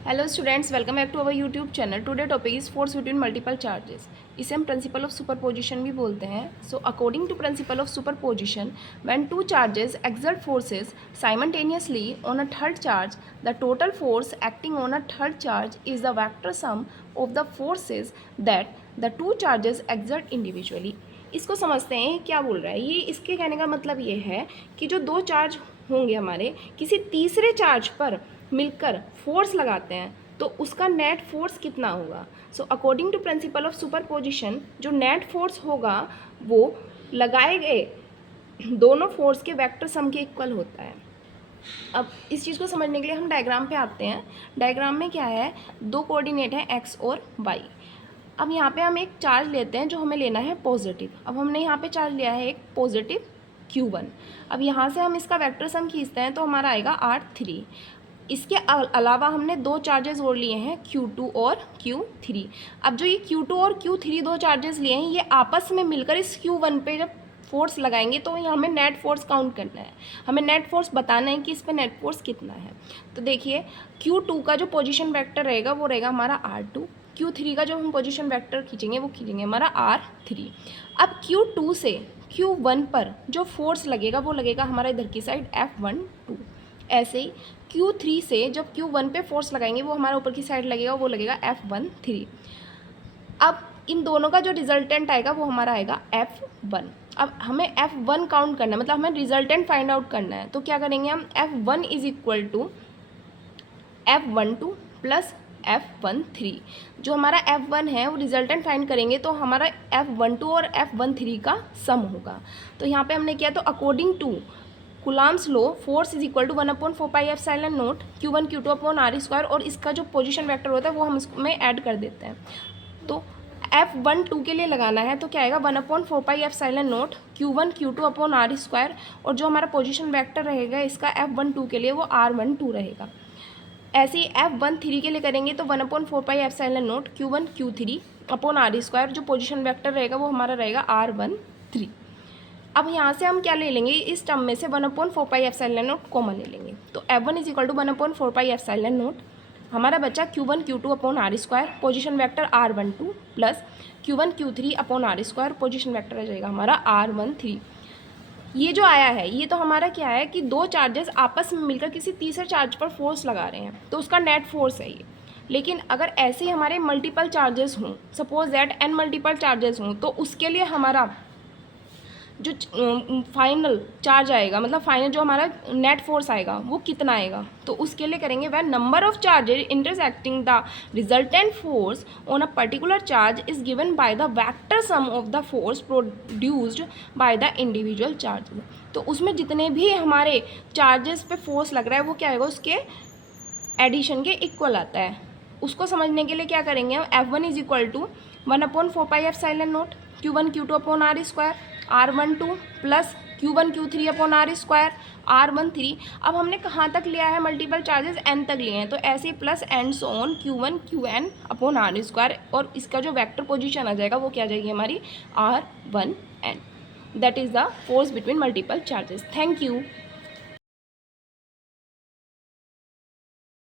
Hello students, welcome back to our YouTube channel. Today topic is force between multiple charges. इसे हम principle of superposition भी बोलते हैं। So according to principle of superposition, when two charges exert forces simultaneously on a third charge, the total force acting on a third charge is the vector sum of the forces that the two charges exert individually. इसको समझते हैं क्या बोल रहा है ये। इसके कहने का मतलब ये है कि जो दो चार्ज होंगे हमारे, किसी तीसरे चार्ज पर मिलकर फोर्स लगाते हैं तो उसका नेट फोर्स कितना होगा। So according to principle of superposition, जो नेट फोर्स होगा वो लगाए गए दोनों फोर्स के वेक्टर सम के इक्वल होता है। अब इस चीज़ को समझने के लिए हम डायग्राम पे आते हैं। डायग्राम में क्या है, दो कोऑर्डिनेट है एक्स और वाई। अब यहाँ पे हम एक चार्ज लेते हैं जो हमें लेना है पॉजिटिव। अब हमने यहाँ पे चार्ज लिया है एक पॉजिटिव Q1। अब यहाँ से हम इसका वेक्टर सम खींचते हैं तो हमारा आएगा R3। इसके अलावा हमने दो चार्जेस और लिए हैं Q2 और Q3। अब जो ये Q2 और Q3 दो चार्जेस लिए हैं, ये आपस में मिलकर इस Q1 पे जब फोर्स लगाएंगे तो ये हमें नेट फोर्स काउंट करना है। हमें नेट फोर्स बताना है कि इस पर नेट फोर्स कितना है। तो देखिए, Q2 का जो पोजीशन वेक्टर रहेगा वो रहेगा हमारा R2। Q3 का जो हम पोजीशन वेक्टर खींचेंगे वो खींचेंगे हमारा R3। अब Q2 से Q1 पर जो फोर्स लगेगा वो लगेगा हमारा इधर की साइड F12। ऐसे ही Q3 से जब Q1 पे फोर्स लगाएंगे वो हमारा ऊपर की साइड लगेगा, वो लगेगा F13। अब इन दोनों का जो रिजल्टेंट आएगा वो हमारा आएगा F1। अब हमें F1 काउंट करना है, मतलब हमें रिजल्टेंट फाइंड आउट करना है। तो क्या करेंगे हम, F1 is equal to F12 plus F13। जो हमारा F1 है वो रिजल्टेंट फाइंड करेंगे तो हमारा F12 और F13 का सम होगा। तो यहाँ पे हमने किया, तो according to Coulomb's law, force is equal to 1/4πε0 Q1 Q2 upon are square, और इसका जो पोजीशन वेक्टर होता है वो हम इसमें ऐड कर देते हैं। तो F12 के लिए लगाना है तो क्या आएगा, 1/4πε0 Q1 Q2 upon are square, और जो हमारा पोजीशन वेक्टर रहेगा इसका F12 के लिए वो R12 रहेगा। ऐसे ही F13 के लिए करेंगे तो 1/4πε0 Q1 Q3 upon are square, जो पोजीशन वेक्टर रहेगा वो हमारा रहेगा R13। अब यहाँ से हम क्या ले लेंगे, इस टर्म में से 1/4πε0 कॉमन ले लेंगे। तो F1 इज इक्वल टू 1/4πε0 हमारा बच्चा Q1 Q2 upon are square, position vector R12 plus Q1 Q3 upon are square, position vector आ जाएगा हमारा R13। ये जो आया है ये तो हमारा क्या है कि दो चार्जेस आपस में मिलकर किसी तीसरे चार्ज पर फोर्स लगा रहे हैं तो उसका नेट फोर्स है ये। लेकिन अगर ऐसे ही हमारे मल्टीपल चार्जेस हों, suppose that n multiple charges हों, तो उसके लिए हमारा जो फाइनल चार्ज आएगा, मतलब फाइनल जो हमारा नेट फोर्स आएगा वो कितना आएगा, तो उसके लिए करेंगे वह number of charges intersecting the resultant force on a particular charge is given by the vector sum of the force produced by the individual charge. तो उसमें जितने भी हमारे चार्जेस पे फोर्स लग रहा है वो क्या आएगा, उसके एडिशन के इक्वल आता है। उसको समझने के लिए क्या करेंगे हम, F1 is equal to 1/4πε0 Q1 Q2 upon are square, R12 plus Q1 Q3 upon are square, R13। अब हमने कहाँ तक लिया है, मल्टीपल चार्जेस n तक लिए हैं, तो ऐसे plus and so on Q1 Qn upon are square, और इसका जो वेक्टर पोजीशन आ जाएगा वो क्या आ जाएगी हमारी R1n। That is the force between multiple charges. Thank you.